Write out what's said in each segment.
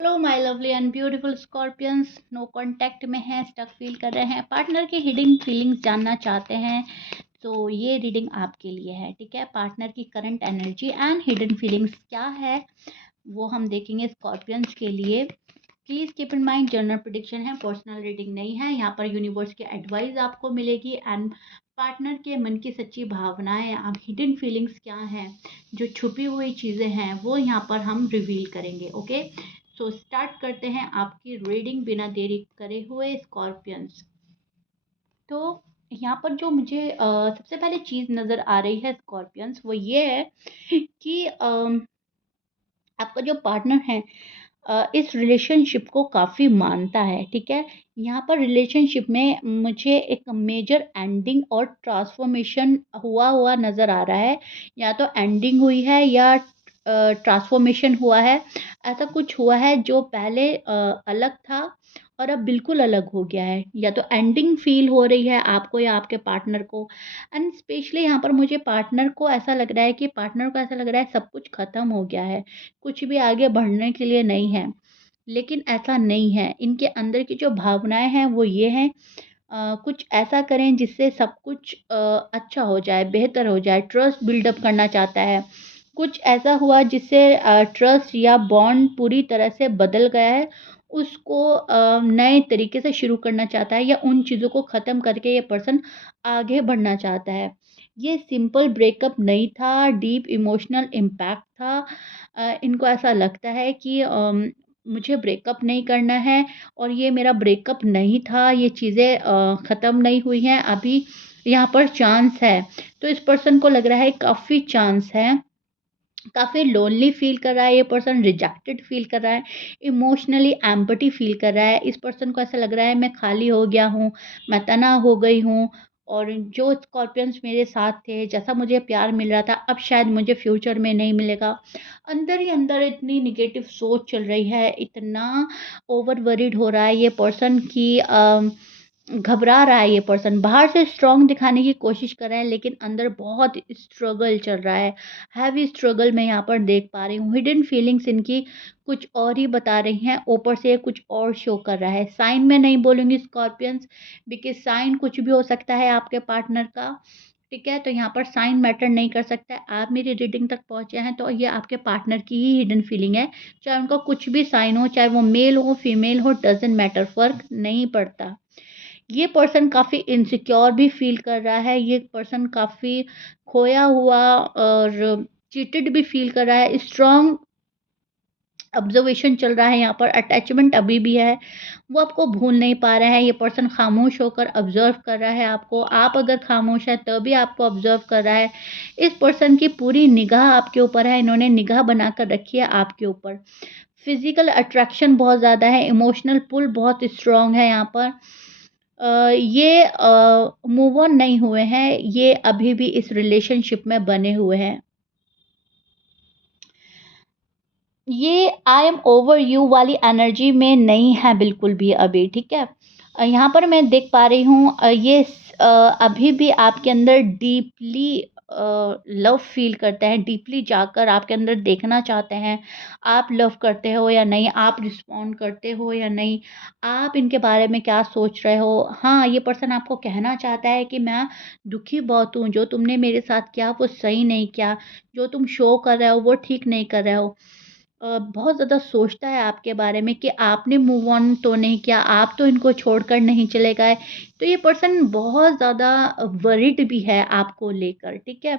Hello my lovely and beautiful scorpions, no contact में हैं, stuck feel कर रहे हैं, पार्टनर की हिडन फीलिंग्स जानना चाहते हैं, तो ये रीडिंग आपके लिए है। ठीक है, पार्टनर की current energy and hidden feelings क्या है वो हम देखेंगे स्कॉर्पियंस के लिए। Please keep in mind general prediction है, पर्सनल रीडिंग नहीं है। यहाँ पर यूनिवर्स की एडवाइस आपको मिलेगी एंड पार्टनर के मन की सच्ची भावनाएं, आप हिडन फीलिंग्स क्या हैं, जो छुपी हुई चीज़ें हैं वो यहाँ पर हम रिवील करेंगे। ओके, सो स्टार्ट करते हैं आपकी रीडिंग बिना देरी करे हुए स्कॉर्पियंस। तो यहाँ पर जो मुझे सबसे पहले चीज़ नज़र आ रही है स्कॉर्पियंस, वो ये है कि आपका जो पार्टनर है इस रिलेशनशिप को काफ़ी मानता है। ठीक है, यहाँ पर रिलेशनशिप में मुझे एक मेजर एंडिंग और ट्रांसफॉर्मेशन हुआ हुआ नज़र आ रहा है। या तो एंडिंग हुई है या ट्रांसफॉर्मेशन हुआ है। ऐसा कुछ हुआ है जो पहले अलग था और अब बिल्कुल अलग हो गया है। या तो एंडिंग फील हो रही है आपको या आपके पार्टनर को। एंड स्पेशली यहाँ पर मुझे पार्टनर को ऐसा लग रहा है कि पार्टनर को ऐसा लग रहा है सब कुछ ख़त्म हो गया है, कुछ भी आगे बढ़ने के लिए नहीं है। लेकिन ऐसा नहीं है, इनके अंदर की जो भावनाएँ हैं वो ये हैं, कुछ ऐसा करें जिससे सब कुछ अच्छा हो जाए, बेहतर हो जाए, ट्रस्ट बिल्डअप करना चाहता है। कुछ ऐसा हुआ जिससे ट्रस्ट या बॉन्ड पूरी तरह से बदल गया है, उसको नए तरीके से शुरू करना चाहता है या उन चीज़ों को ख़त्म करके ये पर्सन आगे बढ़ना चाहता है। ये सिंपल ब्रेकअप नहीं था, डीप इमोशनल इम्पैक्ट था। इनको ऐसा लगता है कि मुझे ब्रेकअप नहीं करना है और ये मेरा ब्रेकअप नहीं था, ये चीज़ें ख़त्म नहीं हुई हैं, अभी यहाँ पर चांस है। तो इस पर्सन को लग रहा है काफ़ी चांस है, काफ़ी लोनली फ़ील कर रहा है ये पर्सन, रिजेक्टेड फ़ील कर रहा है, इमोशनली एम्पटी फ़ील कर रहा है। इस पर्सन को ऐसा लग रहा है मैं खाली हो गया हूँ, मैं तनहा हो गई हूँ और जो स्कॉर्पियंस मेरे साथ थे, जैसा मुझे प्यार मिल रहा था, अब शायद मुझे फ्यूचर में नहीं मिलेगा। अंदर ही अंदर इतनी नेगेटिव सोच चल रही है, इतना ओवर वरीड हो रहा है ये पर्सन कि घबरा रहा है ये पर्सन। बाहर से स्ट्रॉन्ग दिखाने की कोशिश कर रहा है लेकिन अंदर बहुत स्ट्रगल चल रहा है। हैवी स्ट्रगल मैं यहाँ पर देख पा रही हूँ। हिडन फीलिंग्स इनकी कुछ और ही बता रही हैं, ऊपर से कुछ और शो कर रहा है। साइन में नहीं बोलूँगी स्कॉर्पियंस, बिकॉज़ साइन कुछ भी हो सकता है आपके पार्टनर का। ठीक है? तो यहाँ पर साइन मैटर नहीं कर सकता है। आप मेरी रीडिंग तक पहुँचे हैं तो ये आपके पार्टनर की ही हिडन फीलिंग है। चाहे उनका कुछ भी साइन हो, चाहे वो मेल हो, फीमेल हो, डज़न्ट मैटर, फ़र्क नहीं पड़ता। ये पर्सन काफ़ी इनसिक्योर भी फ़ील कर रहा है, ये पर्सन काफ़ी खोया हुआ और चीटेड भी फ़ील कर रहा है। स्ट्रॉन्ग ऑब्ज़र्वेशन चल रहा है यहाँ पर, अटैचमेंट अभी भी है, वो आपको भूल नहीं पा रहा है। ये पर्सन खामोश होकर ऑब्ज़र्व कर रहा है आपको, आप अगर खामोश हैं तभी आपको ऑब्ज़र्व कर रहा है। इस पर्सन की पूरी निगाह आपके ऊपर है, इन्होंने निगाह बनाकर रखी है आपके ऊपर। फ़िज़िकल अट्रैक्शन बहुत ज़्यादा है, इमोशनल पुल बहुत स्ट्रॉन्ग है यहाँ पर। ये मूव ऑन नहीं हुए हैं, ये अभी भी इस रिलेशनशिप में बने हुए हैं। ये आई एम ओवर यू वाली एनर्जी में नहीं है बिल्कुल भी अभी। ठीक है? यहाँ पर मैं देख पा रही हूँ अभी भी आपके अंदर डीपली लव फ़ील करते हैं, डीपली जाकर आपके अंदर देखना चाहते हैं, आप लव करते हो या नहीं, आप रिस्पॉन्ड करते हो या नहीं, आप इनके बारे में क्या सोच रहे हो। हाँ, ये पर्सन आपको कहना चाहता है कि मैं दुखी बहुत हूँ, जो तुमने मेरे साथ किया वो सही नहीं किया, जो तुम शो कर रहे हो वो ठीक नहीं कर रहे हो। बहुत ज़्यादा सोचता है आपके बारे में कि आपने मूव ऑन तो नहीं किया, आप तो इनको छोड़कर नहीं चले गए। तो ये पर्सन बहुत ज़्यादा वरीड भी है आपको लेकर। ठीक है?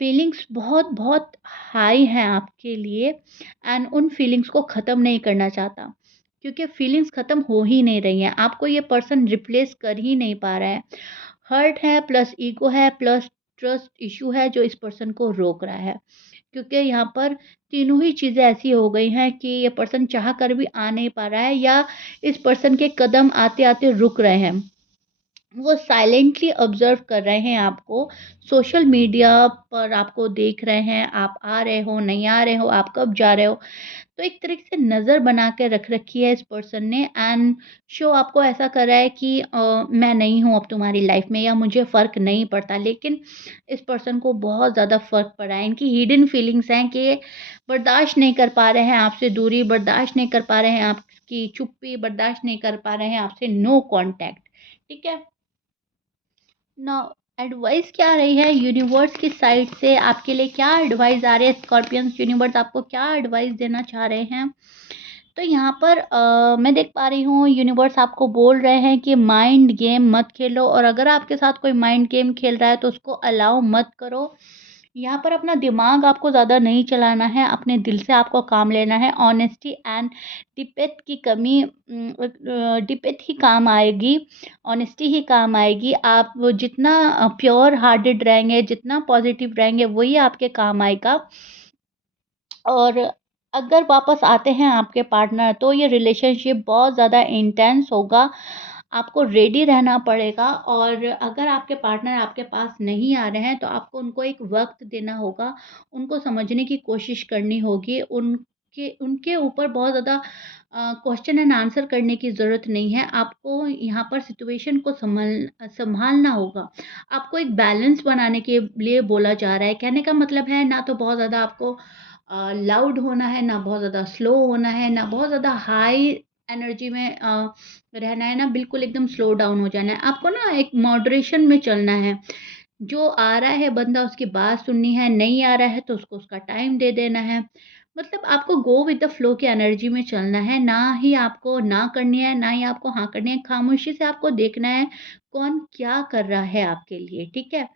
फीलिंग्स बहुत-बहुत हाई हैं आपके लिए एंड उन फीलिंग्स को ख़त्म नहीं करना चाहता, क्योंकि फीलिंग्स ख़त्म हो ही नहीं रही हैं। आपको ये पर्सन रिप्लेस कर ही नहीं पा रहा है। हर्ट है प्लस ईगो है प्लस ट्रस्ट इश्यू है जो इस पर्सन को रोक रहा है। क्योंकि यहाँ पर तीनों ही चीज़ें ऐसी हो गई हैं कि ये पर्सन चाह कर भी आ नहीं पा रहा है या इस पर्सन के कदम आते-आते रुक रहे हैं। वो साइलेंटली ऑब्ज़र्व कर रहे हैं आपको, सोशल मीडिया पर आपको देख रहे हैं, आप आ रहे हो, नहीं आ रहे हो, आप कब जा रहे हो। तो एक तरीके से नज़र बना के रख रखी है इस पर्सन ने, एंड शो आपको ऐसा कर रहा है कि मैं नहीं हूँ अब तुम्हारी लाइफ में, या मुझे फ़र्क नहीं पड़ता। लेकिन इस पर्सन को बहुत ज़्यादा फ़र्क पड़ा है। इनकी हिडन फीलिंग्स हैं कि ये बर्दाश्त नहीं कर पा रहे हैं आपसे दूरी, बर्दाश्त नहीं कर पा रहे हैं आपकी चुप्पी, बर्दाश्त नहीं कर पा रहे हैं आपसे नो कॉन्टैक्ट, ठीक है? नाउ एडवाइस क्या रही है यूनिवर्स की साइड से, आपके लिए क्या एडवाइस आ रही है स्कॉर्पियंस? यूनिवर्स आपको क्या एडवाइस देना चाह रहे हैं? तो यहाँ पर मैं देख पा रही हूँ यूनिवर्स आपको बोल रहे हैं कि माइंड गेम मत खेलो, और अगर आपके साथ कोई माइंड गेम खेल रहा है तो उसको अलाउ मत करो। यहाँ पर अपना दिमाग आपको ज़्यादा नहीं चलाना है, अपने दिल से आपको काम लेना है। ऑनेस्टी एंड डिपेथ की कमी डिपेथ ही काम आएगी, ऑनेस्टी ही काम आएगी। आप जितना प्योर हार्टेड रहेंगे, जितना पॉजिटिव रहेंगे, वही आपके काम आएगा। और अगर वापस आते हैं आपके पार्टनर तो ये रिलेशनशिप बहुत ज़्यादा इंटेंस होगा। आपको रेडी रहना पड़ेगा, और अगर आपके पार्टनर आपके पास नहीं आ रहे हैं तो आपको उनको एक वक़्त देना होगा, उनको समझने की कोशिश करनी होगी। उनके उनके ऊपर बहुत ज़्यादा क्वेश्चन एंड आंसर करने की ज़रूरत नहीं है। आपको यहाँ पर सिचुएशन को सँभालना होगा। आपको एक बैलेंस बनाने के लिए बोला जा रहा है। कहने का मतलब है ना तो बहुत ज़्यादा आपको लाउड होना है, ना बहुत ज़्यादा स्लो होना है, ना बहुत ज़्यादा हाई एनर्जी में रहना है, ना बिल्कुल एकदम स्लो डाउन हो जाना है। आपको ना एक मॉडरेशन में चलना है। जो आ रहा है बंदा उसकी बात सुननी है, नहीं आ रहा है तो उसको उसका टाइम दे देना है। मतलब आपको गो विद द फ्लो की एनर्जी में चलना है, ना ही आपको ना करनी है, ना ही आपको हाँ करनी है। खामोशी से आपको देखना है कौन क्या कर रहा है आपके लिए, ठीक है?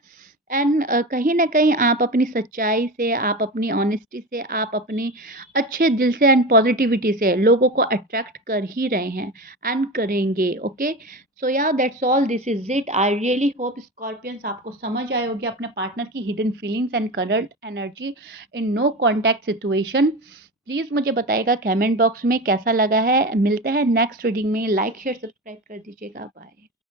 एंड कहीं न कहीं आप अपनी सच्चाई से, आप अपनी ऑनेस्टी से, आप अपने अच्छे दिल से एंड पॉजिटिविटी से लोगों को अट्रैक्ट कर ही रहे हैं एंड करेंगे, okay? So yeah that's all, this is it. I really hope scorpions आपको समझ आए होगी अपने पार्टनर की hidden feelings and current energy in no contact situation. Please मुझे बताइएगा कमेंट बॉक्स में कैसा लगा है। मिलते हैं नेक्स्ट रीडिंग में। लाइक, शेयर, सब्सक्राइब कर दीजिएगा। बाय।